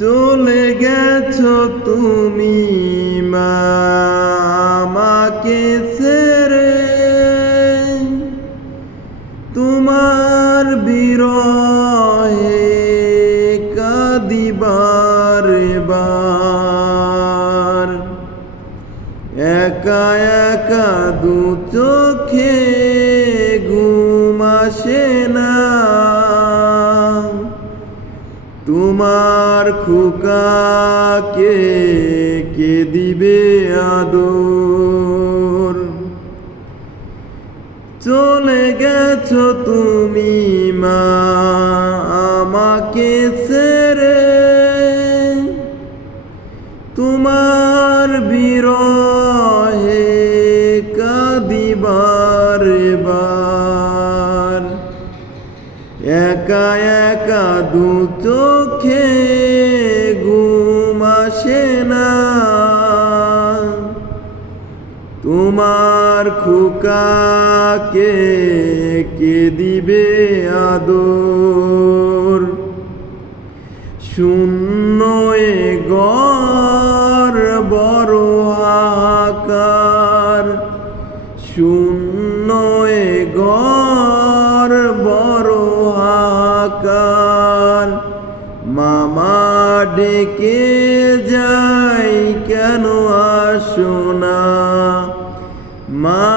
চলে গেছো তুমি মা আমাকে ছেড়ে, তোমার বিরহে কাঁদি বারে বার। একা একা দু চোখে ঘুম আসে না, তোমার খোকাকে কে দিবে আদর। চলে গেছো তুমি মা আমাকে ছেড়ে, তোমার বিরহে কাঁদি বারে বার। একা একা দু চোখে ঘুম আসে না, তোমার খোকাকে কে দিবে আদর। শূন্য এ ঘর বড় হাহাকার, শূন্য এ ঘর বড় হাহাকার। মামা ডেকে যাই কেন আসো না, মা